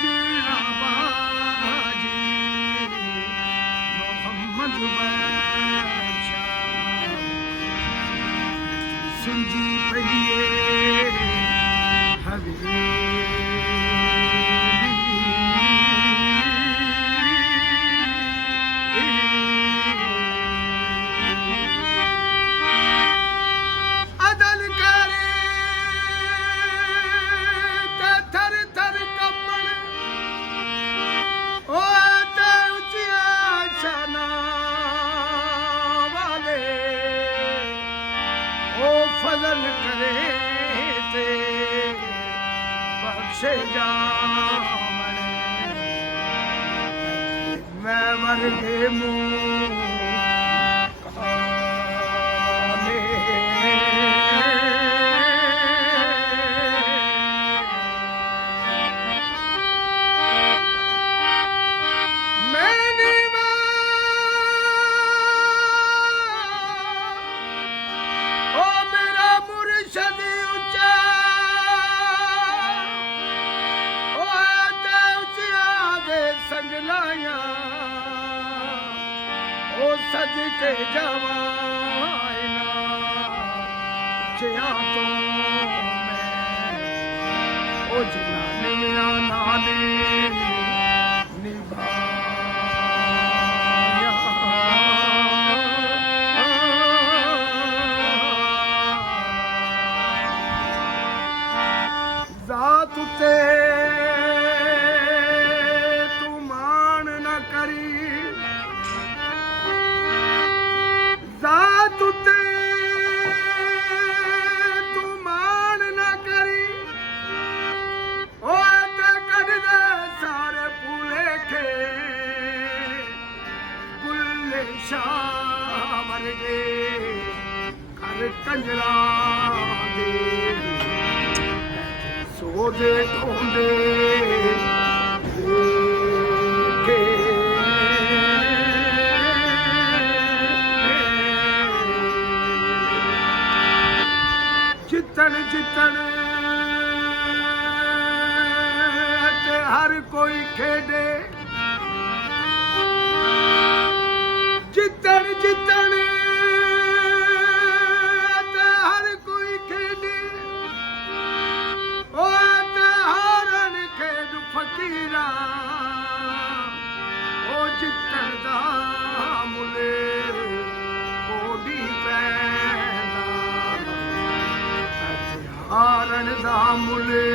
जिंदाबाजी मोहम्मद बादशाह सुनजी पइए हवेली अदल करे ते थर थर कंबण ओ ते उचिया शाना वाले ओ फजल करे ते बख्शे जावण मैं मर गए मुँह सदके जवाना जिया तो मैं ओ जिना निया नाने निभाया जात ते तू मान न करी जात ते तू मान न करी ओ ते कढ दे सारे भुलेखे बुल्ले शाह वर्गे कर कंजरा दे सोदे ढूंढे जितन जितन ते हर कोई खेडे जितन जितन ते हर कोई खेडे ओ ते हारन खेड फकीरा ओ जितन दा मुले कोडी पैदा हारन दा मुले